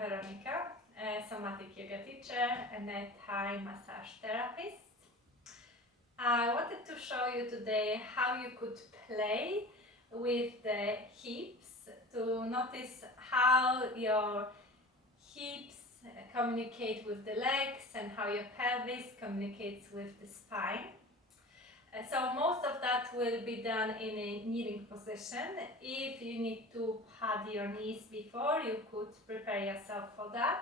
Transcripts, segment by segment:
Veronica, a somatic yoga teacher and a Thai massage therapist. I wanted to show you today how you could play with the hips to notice how your hips communicate with the legs and how your pelvis communicates with the spine. So most of that will be done in a kneeling position. If you need to pad your knees before, you could prepare yourself for that.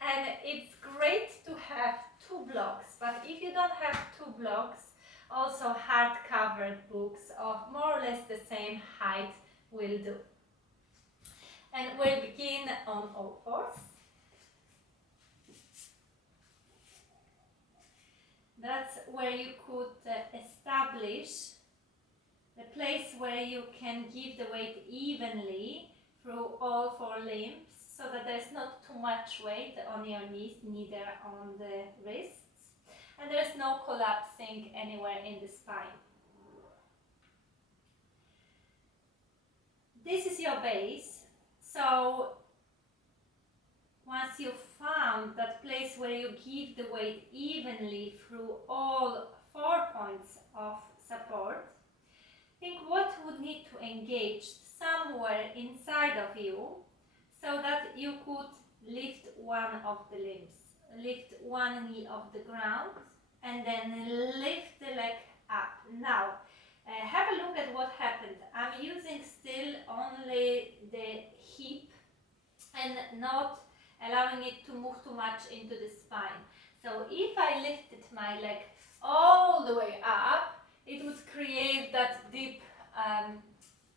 And it's great to have two blocks, but if you don't have two blocks, also hard-covered books of more or less the same height will do. And we'll begin on all fours. That's where you could establish the place where you can give the weight evenly through all four limbs so that there's not too much weight on your knees, neither on the wrists, and there's no collapsing anywhere in the spine. This is your base, so once you've found that place where you give the weight evenly through all 4 points of support, think what would need to engage somewhere inside of you so that you could lift one of the limbs. Lift one knee off the ground and then lift the leg up. Now, have a look at what happened. I'm using still only the hip and not allowing it to move too much into the spine. So if I lifted my leg all the way up, it would create that deep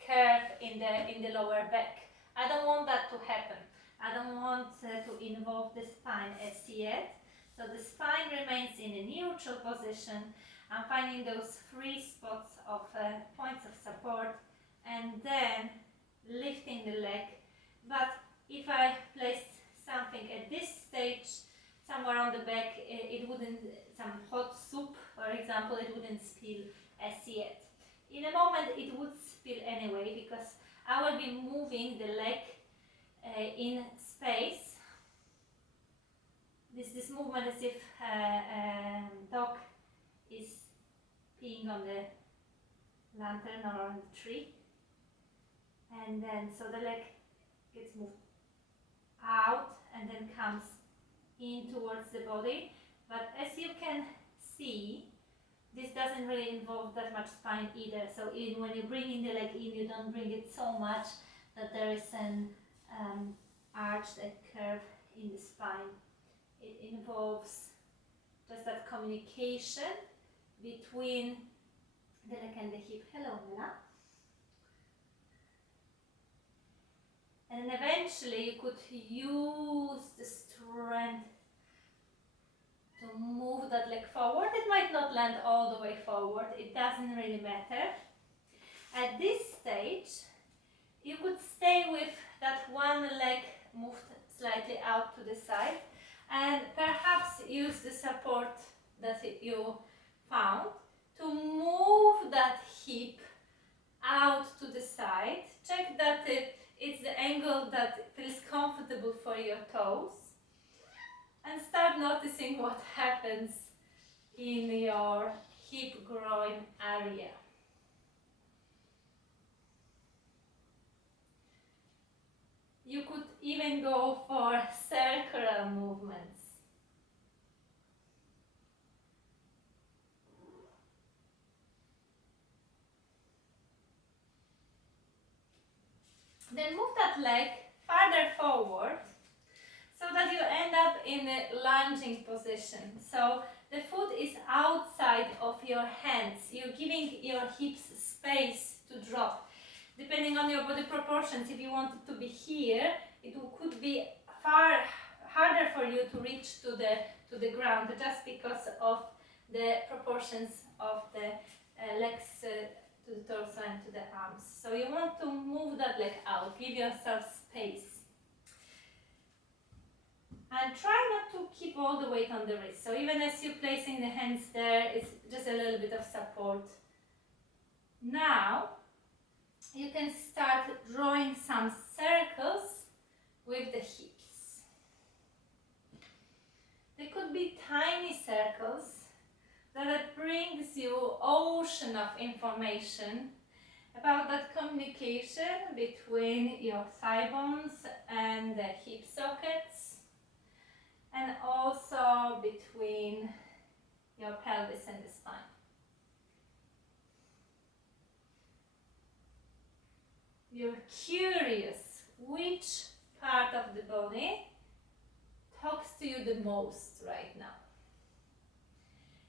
curve in the lower back. I don't want that to happen. I don't want to involve the spine as yet. So the spine remains in a neutral position. I'm finding those 3 spots of points of support and then lifting the leg. But if I placed something at this stage, somewhere on the back, it wouldn't, some hot soup, for example, it wouldn't spill as yet. In a moment it would spill anyway because I will be moving the leg in space. This movement as if a dog is peeing on the lantern or on the tree. And then so the leg gets moved out and then comes in towards the body. But as you can see, this doesn't really involve that much spine either. So even when you bring in the leg in, you don't bring it so much that there is an arched curve in the spine. It involves just that communication between the leg and the hip. Hello, Mela. And eventually you could use the strength to move that leg forward. It might not land all the way forward, it doesn't really matter. At this stage, you could stay with that one leg moved slightly out to the side and perhaps use the support that you found to move that hip out to the side. Check that it's the angle that feels comfortable for your toes and start noticing what happens in your hip groin area. You could even go for circular movements. Then move that leg farther forward so that you end up in a lunging position. So the foot is outside of your hands. You're giving your hips space to drop. Depending on your body proportions, if you want it to be here, it could be far harder for you to reach to the ground just because of the proportions of the legs to the torso and to the arms. So you want to move that leg out, give yourself space. And try not to keep all the weight on the wrist. So even as you're placing the hands there, it's just a little bit of support. Now, you can start drawing some circles with the hips. of information about that communication between your thigh bones and the hip sockets, and also between your pelvis and the spine. You're curious which part of the body talks to you the most right now.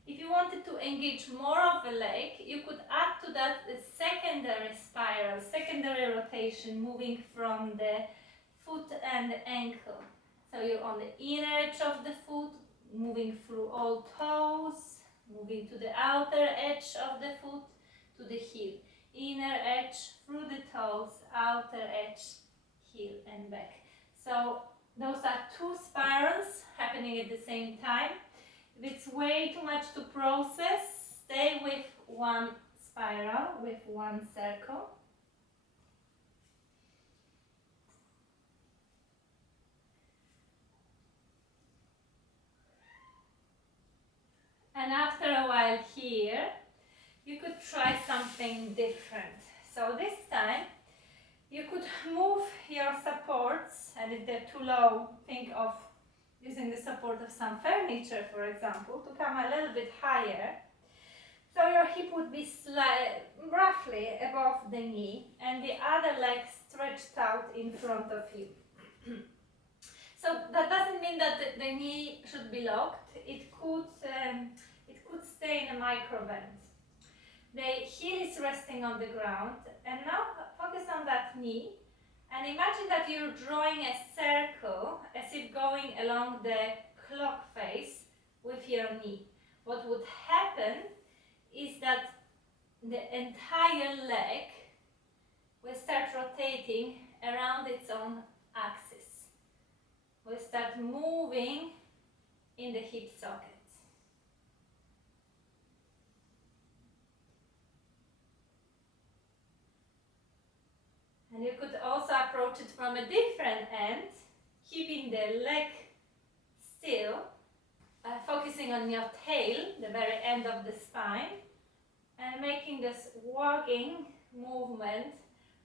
If you wanted to engage more of the leg, you could add to that the secondary spiral, secondary rotation, moving from the foot and the ankle. So you're on the inner edge of the foot, moving through all toes, moving to the outer edge of the foot, to the heel. Inner edge through the toes, outer edge, heel and back. So those are two spirals happening at the same time. If it's way too much to process, stay with one spiral, with one circle. And after a while here, you could try something different. So this time, you could move your supports, and if they're too low, think of using the support of some furniture, for example, to come a little bit higher. So your hip would be roughly above the knee, and the other leg stretched out in front of you. So that doesn't mean that the knee should be locked. It could stay in a micro bend. The heel is resting on the ground, and now focus on that knee, and imagine that you're drawing a circle as if going along the clock face with your knee. What would happen is that the entire leg will start rotating around its own axis. Will start moving in the hip socket. And you could also approach it from a different end, keeping the leg still, focusing on your tail, the very end of the spine, and making this wagging movement,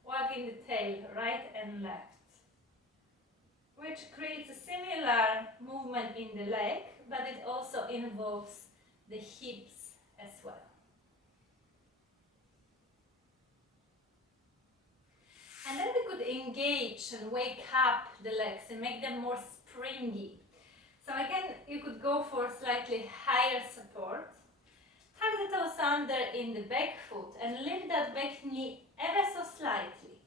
wagging the tail right and left, which creates a similar movement in the leg, but it also involves the hips as well. And then we could engage and wake up the legs and make them more springy. So again, you could go for slightly higher support. Tuck the toes under in the back foot and lift that back knee ever so slightly.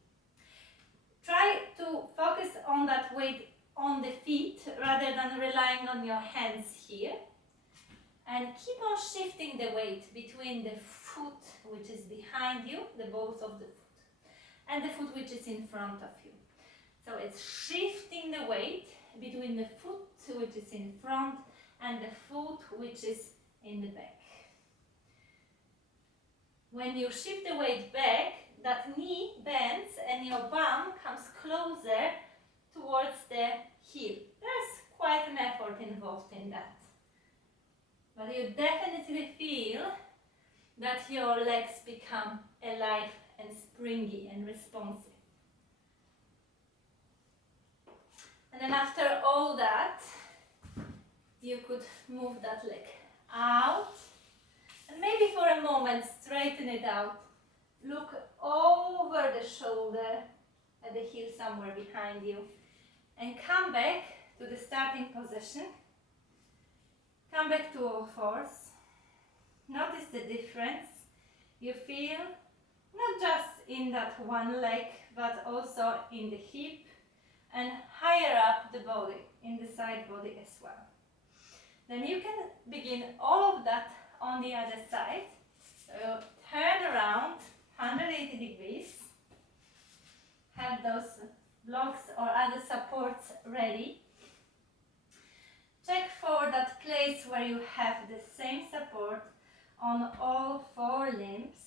Try to focus on that weight on the feet rather than relying on your hands here. And keep on shifting the weight between the foot, which is behind you, the balls of the foot, and the foot which is in front of you. So it's shifting the weight between the foot which is in front and the foot which is in the back. When you shift the weight back, that knee bends and your bum comes closer towards the heel. There's quite an effort involved in that. But you definitely feel that your legs become alive and springy and responsive. And then after all that, you could move that leg out and maybe for a moment straighten it out. Look over the shoulder at the heel somewhere behind you and come back to the starting position. Come back to all fours. Notice the difference you feel, not just in that one leg, but also in the hip and higher up the body, in the side body as well. Then you can begin all of that on the other side. So turn around 180 degrees. Have those blocks or other supports ready. Check for that place where you have the same support on all four limbs.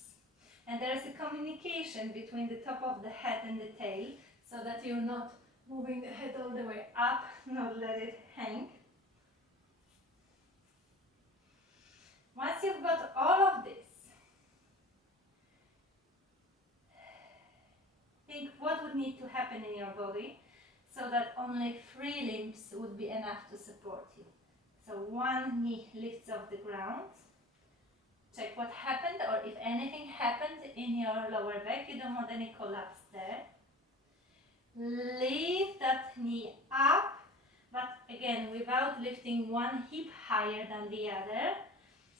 And there is a communication between the top of the head and the tail, so that you're not moving the head all the way up, not let it hang. Once you've got all of this, happen in your body, so that only 3 limbs would be enough to support you. So one knee lifts off the ground. Check what happened, or if anything happened in your lower back, you don't want any collapse there. Lift that knee up, but again without lifting one hip higher than the other.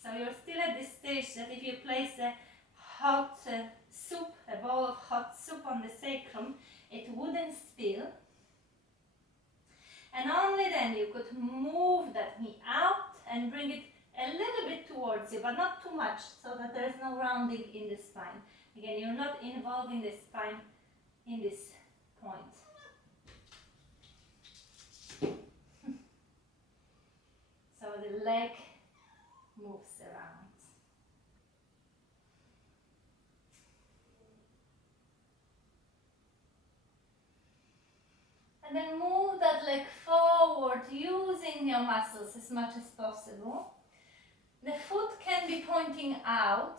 So you're still at this stage that if you place a hot soup, a bowl of hot soup on the sacrum, it wouldn't spill. And only then you could move that knee out and bring it a little bit towards you, but not too much, so that there is no rounding in the spine. Again, you're not involving the spine in this point. So the leg moves around. And then move that leg forward, using your muscles as much as possible. The foot can be pointing out.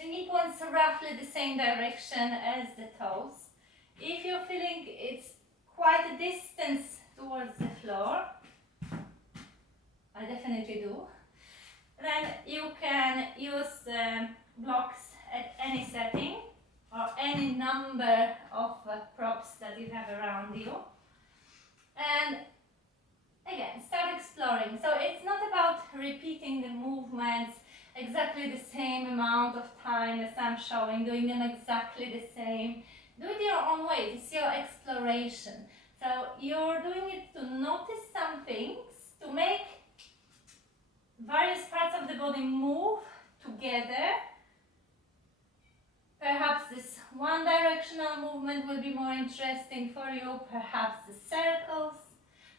The knee points roughly the same direction as the toes. If you're feeling it's quite a distance towards the floor, I definitely do, then you can use blocks at any setting or any number of props that you have around you. And again, start exploring. So it's not about repeating the movements exactly the same amount of time as I'm showing, doing them exactly the same. Do it your own way. It's your exploration. So you're doing it to notice some things, to make various parts of the body move together. Perhaps this one directional movement will be more interesting for you, perhaps the circles.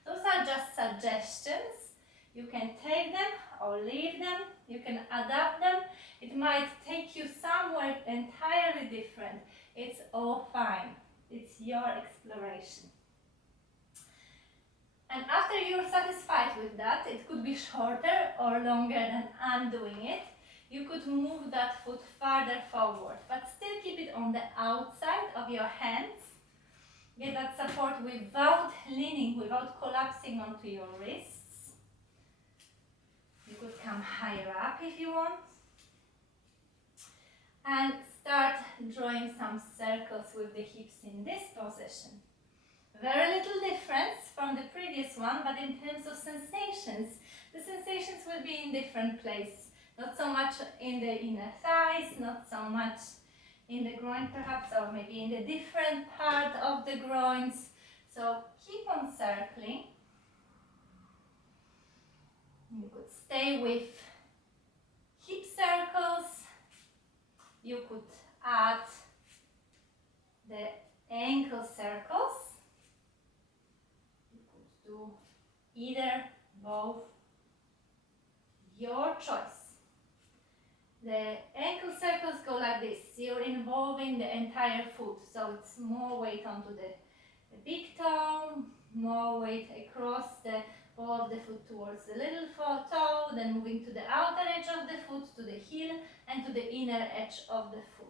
Those are just suggestions. You can take them or leave them, you can adapt them. It might take you somewhere entirely different. It's all fine. It's your exploration. And after you're satisfied with that, it could be shorter or longer than I'm doing it. You could move that foot farther forward, but still keep it on the outside of your hands. Get that support without leaning, without collapsing onto your wrists. You could come higher up if you want. And start drawing some circles with the hips in this position. Very little difference from the previous one, but in terms of sensations, the sensations will be in different places. Not so much in the inner thighs, not so much in the groin perhaps, or maybe in the different part of the groins. So keep on circling. You could stay with hip circles. You could add the ankle circles. You could do either, both, your choice. The ankle circles go like this. You're involving the entire foot, so it's more weight onto the big toe, more weight across the ball of the foot towards the little toe, then moving to the outer edge of the foot, to the heel, and to the inner edge of the foot.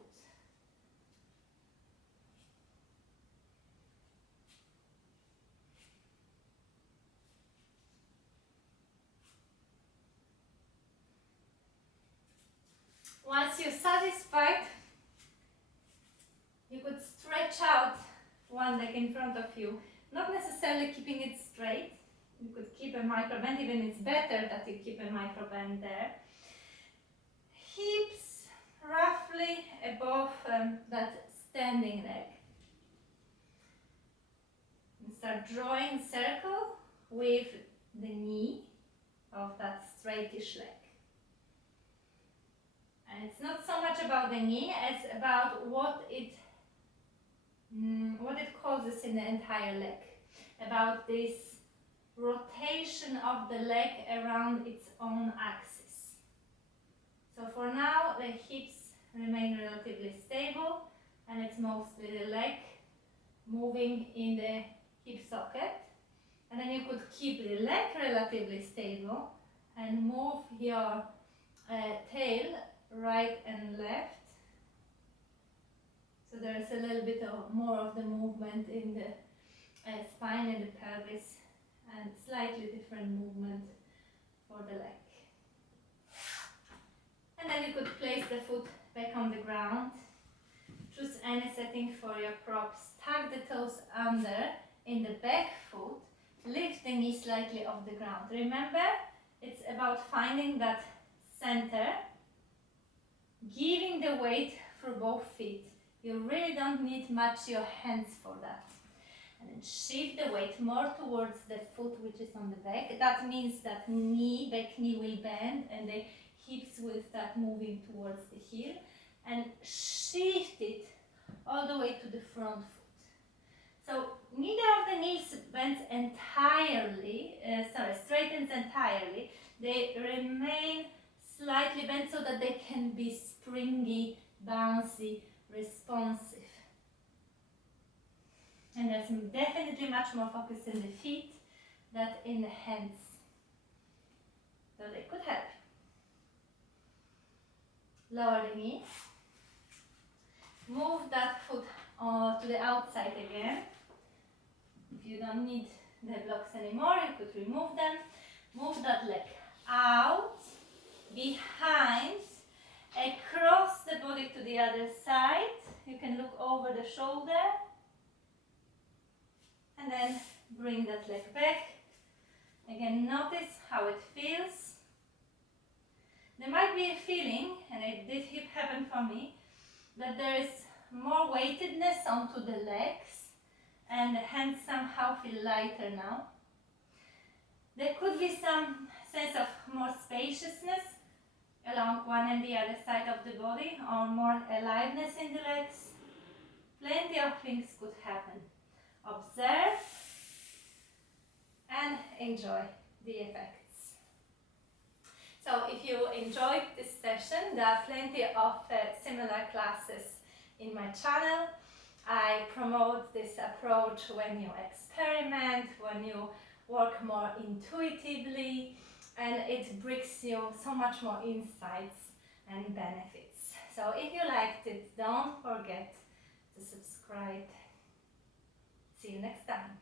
Once you're satisfied, you could stretch out one leg in front of you, not necessarily keeping it straight. You could keep a micro bend, even it's better that you keep a micro bend there. Hips roughly above that standing leg. And start drawing a circle with the knee of that straightish leg. And it's not so much about the knee as about what it causes in the entire leg. About this rotation of the leg around its own axis. So for now, the hips remain relatively stable, and it's mostly the leg moving in the hip socket. And then you could keep the leg relatively stable and move your tail right and left. So there's a little bit more of the movement in the spine and the pelvis, and slightly different movement for the leg. And then you could place the foot back on the ground. Choose any setting for your props. Tuck the toes under in the back foot. Lift the knee slightly off the ground. Remember, it's about finding that center, giving the weight through both feet. You really don't need much your hands for that. And then shift the weight more towards the foot which is on the back. That means that back knee will bend and the hips will start moving towards the heel. And shift it all the way to the front foot. So neither of the knees bends entirely, straightens entirely. They remain slightly bent so that they can be springy, bouncy, responsive. And there's definitely much more focus in the feet than in the hands. So they could help. Lower the knee. Move that foot to the outside again. If you don't need the blocks anymore, you could remove them. Move that leg out, behind, across the body to the other side. You can look over the shoulder. And then bring that leg back. Again, notice how it feels. There might be a feeling, and it did happen for me, that there is more weightedness onto the legs and the hands somehow feel lighter now. There could be some sense of more spaciousness along one and the other side of the body, or more aliveness in the legs. Plenty of things could happen. Observe and enjoy the effects. So if you enjoyed this session, there are plenty of similar classes in my channel. I promote this approach when you experiment, when you work more intuitively, and it brings you so much more insights and benefits. So if you liked it, don't forget to subscribe. See you next time.